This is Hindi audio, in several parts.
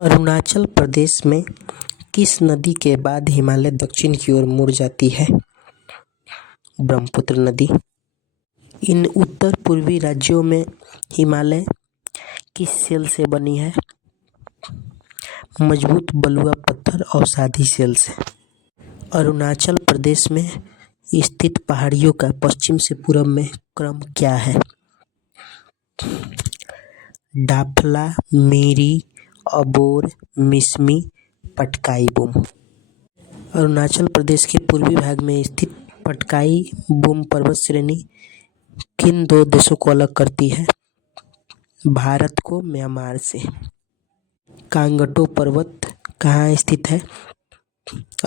अरुणाचल प्रदेश में किस नदी के बाद हिमालय दक्षिण की ओर मुड़ जाती है? ब्रह्मपुत्र नदी। इन उत्तर पूर्वी राज्यों में हिमालय किस सेल से बनी है? मजबूत बलुआ पत्थर और सादी सेल से। अरुणाचल प्रदेश में स्थित पहाड़ियों का पश्चिम से पूर्व में क्रम क्या है? डाफला, मीरी, अबोर, मिसमी, पटकाई बुम। अरुणाचल प्रदेश के पूर्वी भाग में स्थित पटकाई बुम पर्वत श्रेणी किन दो देशों को अलग करती है? भारत को म्यांमार से। कांगटो पर्वत कहाँ स्थित है?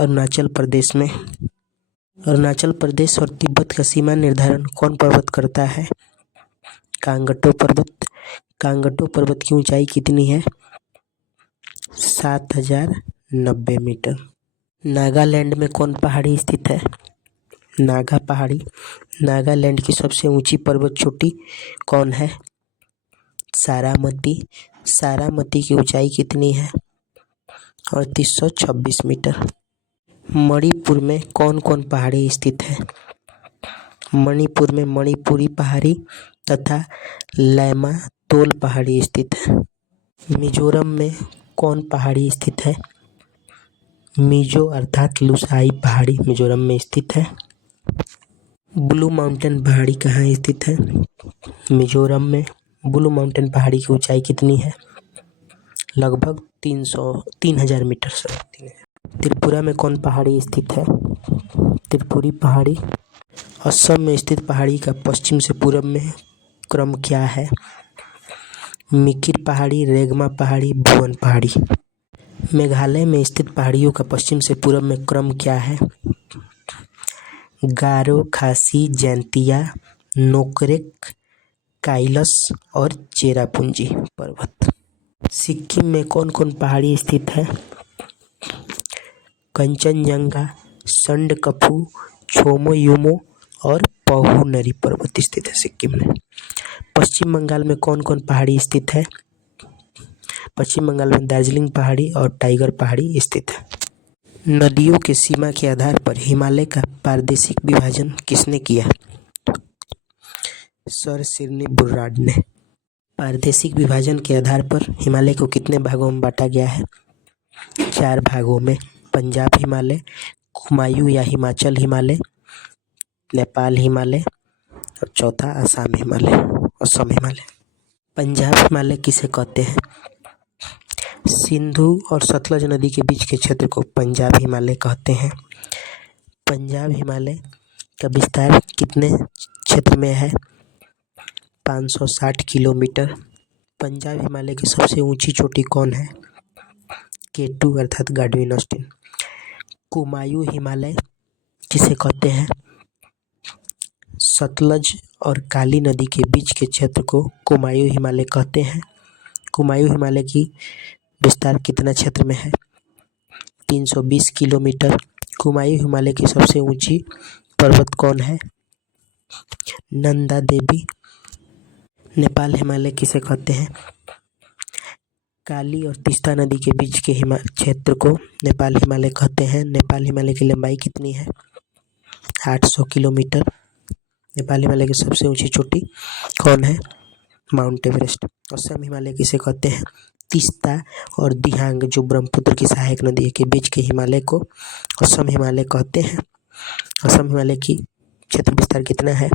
अरुणाचल प्रदेश में। अरुणाचल प्रदेश और तिब्बत का सीमा निर्धारण कौन पर्वत करता है? कांगटो पर्वत। कांगटो पर्वत की ऊंचाई कितनी है? 7090 मीटर। नागालैंड में कौन पहाड़ी स्थित है? नागा पहाड़ी। नागालैंड की सबसे ऊंची पर्वत चोटी कौन है? सारामती। सारामती की ऊंचाई कितनी है? 3826 मीटर। मणिपुर में कौन कौन पहाड़ी स्थित है? मणिपुर में मणिपुरी पहाड़ी तथा लैमा तोल पहाड़ी स्थित है। मिजोरम में कौन पहाड़ी स्थित है? मिजो अर्थात लुसाई पहाड़ी मिजोरम में स्थित है। ब्लू माउंटेन पहाड़ी कहाँ स्थित है? मिजोरम में। ब्लू माउंटेन पहाड़ी की ऊंचाई कितनी है? लगभग 3000 मीटर से। त्रिपुरा में कौन पहाड़ी स्थित है? त्रिपुरी पहाड़ी। असम में स्थित पहाड़ी का पश्चिम से पूर्व में क्रम क्या है? मिकिर पहाड़ी, रेगमा पहाड़ी, भुवन पहाड़ी। मेघालय में स्थित पहाड़ियों का पश्चिम से पूर्व में क्रम क्या है? गारो, खासी, जैंतिया, नोकरेक, काइलस और चेरापुंजी पर्वत। सिक्किम में कौन कौन पहाड़ी स्थित है? कंचनजंगा, संडकफू, छोमोयुमो और पहुनरी पर्वत स्थित है सिक्किम में। पश्चिम बंगाल में कौन कौन पहाड़ी स्थित है? पश्चिम बंगाल में दार्जिलिंग पहाड़ी और टाइगर पहाड़ी स्थित है। नदियों के सीमा के आधार पर हिमालय का प्रादेशिक विभाजन किसने किया? सर सिडनी बुर्राड ने। प्रादेशिक विभाजन के आधार पर हिमालय को कितने भागों में बांटा गया है? 4 भागों में। पंजाब हिमालय, कुमायूं या हिमाचल हिमालय, नेपाल हिमालय और चौथा असम हिमालय। पंजाब हिमालय किसे कहते हैं? सिंधु और सतलज नदी के बीच के क्षेत्र को पंजाब हिमालय कहते हैं। पंजाब हिमालय का विस्तार कितने क्षेत्र में है? 560 किलोमीटर। पंजाब हिमालय की सबसे ऊंची चोटी कौन है? K2 अर्थात गाडविन ऑस्टिन। कुमायूं हिमालय किसे कहते हैं? सतलज और काली नदी के बीच के क्षेत्र को कुमायूं हिमालय कहते हैं। कुमायूं हिमालय की विस्तार कितना क्षेत्र में है? 320 किलोमीटर। कुमायूं हिमालय की सबसे ऊंची पर्वत कौन है? नंदा देवी। नेपाल हिमालय किसे कहते हैं? काली और तीस्ता नदी के बीच के क्षेत्र को नेपाल हिमालय कहते हैं। नेपाल हिमालय की लंबाई कितनी है? 800 किलोमीटर। नेपाल हिमालय की सबसे ऊंची चोटी कौन है? Mount Everest. असम हिमालय किसे कहते हैं? तीस्ता और दिहांग जो ब्रह्मपुत्र की सहायक नदी के बीच के हिमालय को असम हिमालय कहते हैं। असम हिमालय की क्षेत्र विस्तार कितना है?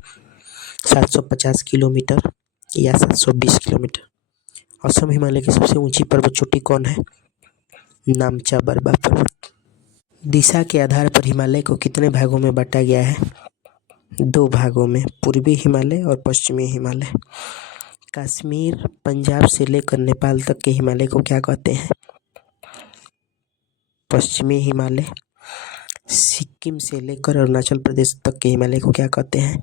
750 किलोमीटर या 720 किलोमीटर। असम हिमालय की सबसे ऊंची पर्वत चोटी कौन है? नामचा बरबा पर्वत। दिशा के आधार पर हिमालय को कितने भागों में बांटा गया है? 2 भागों में, पूर्वी हिमालय और पश्चिमी हिमालय। कश्मीर, पंजाब से लेकर नेपाल तक के हिमालय को क्या कहते हैं? पश्चिमी हिमालय। सिक्किम से लेकर अरुणाचल प्रदेश तक के हिमालय को क्या कहते हैं?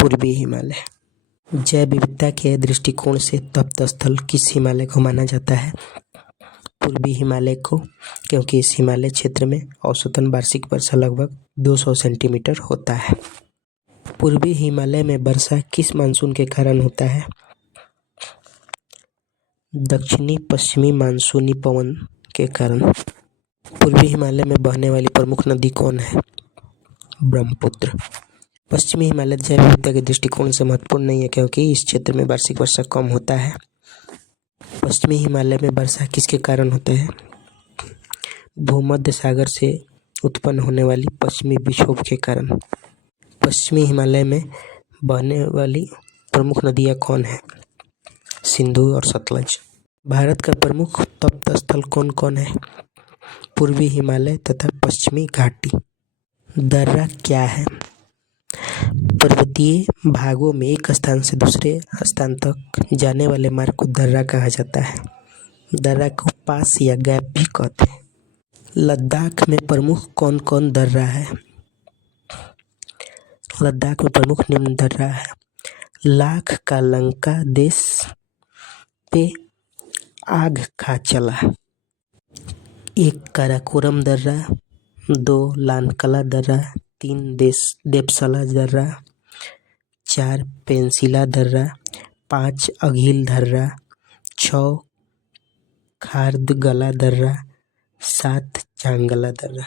पूर्वी हिमालय। जैव विविधता के दृष्टिकोण से तप्त स्थल किस हिमालय को माना जाता है? पूर्वी हिमालय को, क्योंकि इस हिमालय क्षेत्र में औसतन वार्षिक वर्षा लगभग 200 सेंटीमीटर होता है। पूर्वी हिमालय में वर्षा किस मानसून के कारण होता है? दक्षिणी पश्चिमी मानसूनी पवन के कारण पूर्वी हिमालय में बहने वाली प्रमुख नदी कौन है? ब्रह्मपुत्र। पश्चिमी हिमालय जैव विविधता के दृष्टिकोण से महत्वपूर्ण नहीं है क्योंकि इस क्षेत्र में वार्षिक वर्षा कम होता है। पश्चिमी हिमालय में वर्षा किसके कारण होता है? भूमध्य सागर से उत्पन्न होने वाली पश्चिमी विक्षोभ के कारण। पश्चिमी हिमालय में बहने वाली प्रमुख नदियाँ कौन है? सिंधु और सतलज। भारत का प्रमुख तप्त स्थल कौन कौन है? पूर्वी हिमालय तथा पश्चिमी घाटी। दर्रा क्या है? पर्वतीय भागों में एक स्थान से दूसरे स्थान तक जाने वाले मार्ग को दर्रा कहा जाता है। दर्रा को पास या गैप भी कहते हैं। लद्दाख में प्रमुख कौन कौन दर्रा है? लद्दाख में प्रमुख निम्न दर्रा है। लाख का लंका देश पे आग खा चला। 1 काराकोरम दर्रा, 2 लानकला दर्रा, 3 देपसला दर्रा, 4 पेंसिला दर्रा, 5 अघिल दर्रा, 6 खारदुगला दर्रा, 7 चांगला दर्रा।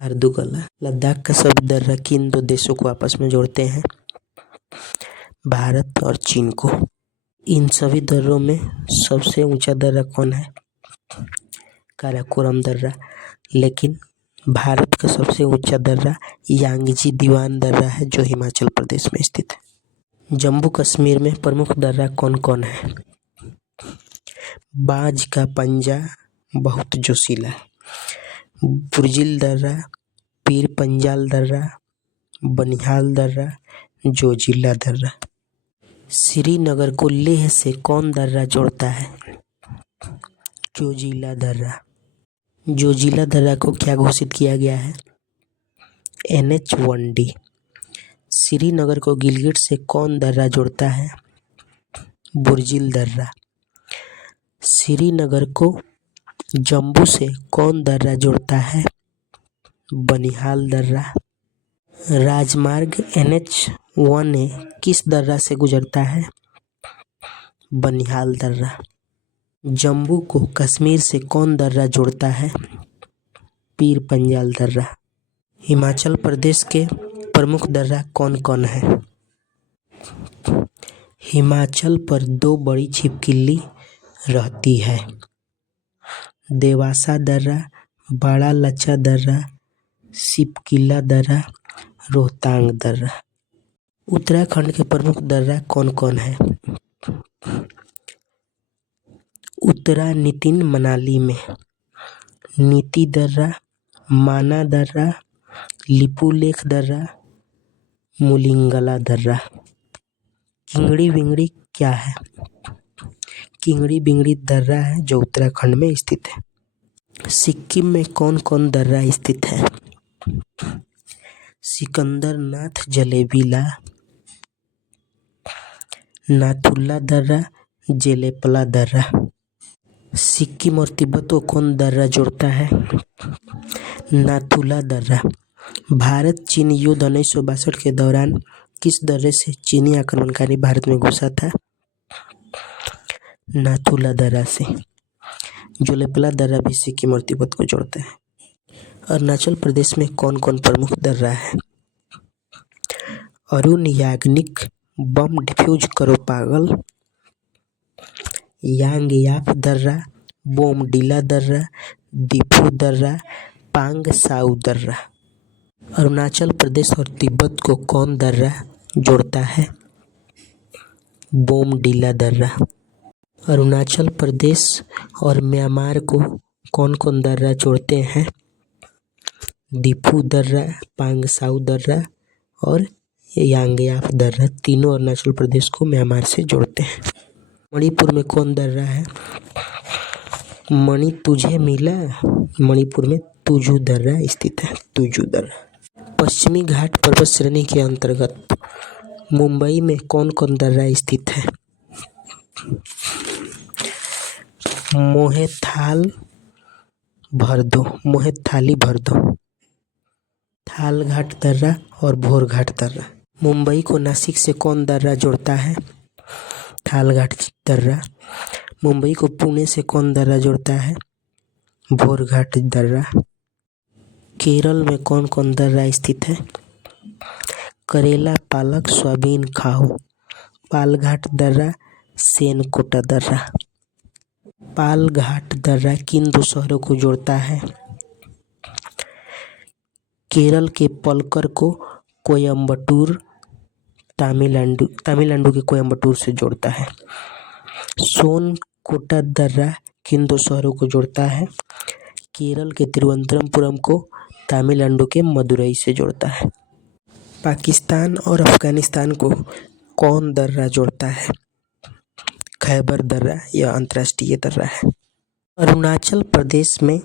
खारदुगला। लद्दाख का सभी दर्रा किन 2 देशों को आपस में जोड़ते हैं? भारत और चीन को। इन सभी दर्रों में सबसे ऊंचा दर्रा कौन है? काराकोरम दर्रा। लेकिन भारत का सबसे ऊंचा दर्रा यांगजी दीवान दर्रा है जो हिमाचल प्रदेश में स्थित है। जम्मू कश्मीर में प्रमुख दर्रा कौन कौन है? बाज का पंजा बहुत जोशीला, बुर्जिल दर्रा, पीर पंजाल दर्रा, बनिहाल दर्रा, जोजिला दर्रा। श्रीनगर को लेह से कौन दर्रा जोड़ता है? जोजिला दर्रा। जोजिला दर्रा को क्या घोषित किया गया है? NH1D। श्रीनगर को गिलगिट से कौन दर्रा जोड़ता है? बुर्जिल दर्रा। श्रीनगर को जम्मू से कौन दर्रा जोड़ता है? बनिहाल दर्रा। राजमार्ग NH1A किस दर्रा से गुजरता है? बनिहाल दर्रा। जम्मू को कश्मीर से कौन दर्रा जोड़ता है? पीर पंजाल दर्रा। हिमाचल प्रदेश के प्रमुख दर्रा कौन कौन है? हिमाचल पर 2 बड़ी छिपकली रहती है, देवासा दर्रा, बड़ा लच्चा दर्रा, सिपकिला दर्रा, रोहतांग दर्रा। उत्तराखंड के प्रमुख दर्रा कौन कौन है? उत्तरा नितिन मनाली में नीति दर्रा, माना दर्रा, लिपुलेख दर्रा, मुलिंगला दर्रा। किंगड़ी बिंगड़ी क्या है? किंगड़ी बिंगड़ी दर्रा है जो उत्तराखंड में स्थित है। सिक्किम में कौन कौन दर्रा स्थित है? सिकंदरनाथ जलेबीला, नाथुला दर्रा, जेलेपला दर्रा। सिक्किम और तिब्बत को कौन दर्रा जोड़ता है? नाथुला दर्रा। भारत चीन युद्ध 1962 के दौरान किस दर्रे से चीनी आक्रमणकारी भारत में घुसा था? नाथुला दर्रा से। जोलेपला दर्रा भी सिक्किम और तिब्बत को जोड़ता है। अरुणाचल प्रदेश में कौन कौन प्रमुख दर्रा है? अरुण याग्निक, बम डिफ्यूज करो पागल, यांगयाप दर्रा, बोमडिला दर्रा, दिफू दर्रा, पांग साउ दर्रा। अरुणाचल प्रदेश और तिब्बत को कौन दर्रा जोड़ता है? बोमडिला दर्रा। अरुणाचल प्रदेश और म्यांमार को कौन कौन दर्रा जोड़ते हैं? दिफू दर्रा, पांग साउ दर्रा और यांगयाप दर्रा। तीनों अरुणाचल प्रदेश को म्यांमार से जोड़ते हैं। मणिपुर में कौन दर्रा है? मणि तुझे मिला। मणिपुर में तुजू दर्रा स्थित है। तुजू दर्रा। पश्चिमी घाट पर्वत श्रेणी के अंतर्गत मुंबई में कौन कौन दर्रा स्थित है? मोहेथाली भरदो, थालघाट दर्रा और भोरघाट दर्रा। मुंबई को नासिक से कौन दर्रा जोड़ता है? थालघाट दर्रा। मुंबई को पुणे से कौन दर्रा जोड़ता है? भोरघाट दर्रा। केरल में कौन कौन दर्रा स्थित है? करेला, पालक, सोयाबीन, खाहू। पालघाट दर्रा, सेनकोटा दर्रा। पालघाट दर्रा किन दो शहरों को जोड़ता है? केरल के पलक्कड़ को कोयम्बटूर, तमिलनाडु के कोयम्बटूर से जोड़ता है। सोनकोटा दर्रा किन दो शहरों को जोड़ता है? केरल के तिरुवनंतपुरम को तमिलनाडु के मदुरई से जोड़ता है। पाकिस्तान और अफगानिस्तान को कौन दर्रा जोड़ता है? खैबर दर्रा यह अंतर्राष्ट्रीय दर्रा है। अरुणाचल प्रदेश में